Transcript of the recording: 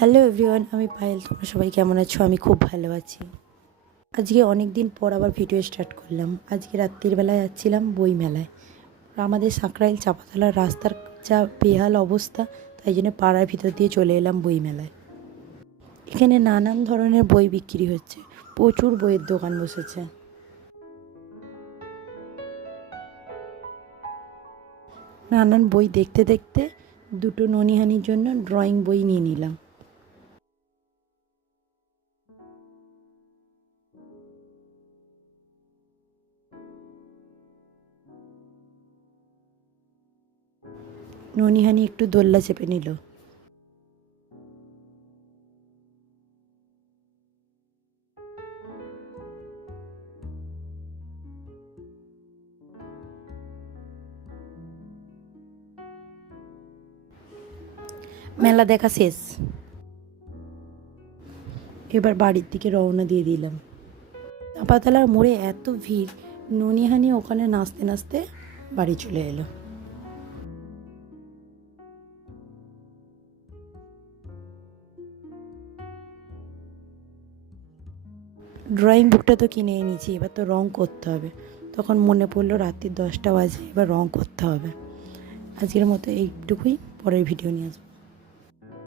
Hello everyone, আমি পায়েল। তোমরা সবাই কেমন আছো? আমি খুব ভালো আছি। আজকে অনেক দিন পর আবার ভিডিও স্টার্ট করলাম। আজকে রাত্রির বেলায় যাচ্ছিলাম বই মেলায়। আমাদের সাঁকরাইল চাপাতলার রাস্তার যা বেহাল অবস্থা, তাই জন্য পাড়ার ভিতর দিয়ে চলে এলাম বই মেলায়। এখানে নানান ধরনের বই বিক্রি হচ্ছে, প্রচুর বইয়ের দোকান বসেছে। নানান বই দেখতে দেখতে দুটো ননিহানির জন্য ড্রয়িং বই নিয়ে নিলাম। ননিহানি একটু দোল্লা চেপে নিল। মেলা দেখা শেষ, এবার বাড়ির দিকে রওনা দিয়ে দিলাম। চাঁপাতলার মোড়ে এত ভিড়, ননিহানি ওখানে নাচতে নাচতে বাড়ি চলে এলো। ড্রয়িং বুকটা তো কিনে এনেছি, এবার তো রং করতে হবে। তখন মনে পড়লো রাত্রি 10টা বাজে, এবার রং করতে হবে। আজকের মতো এইটুকুই, পরের ভিডিও নিয়ে আসবো।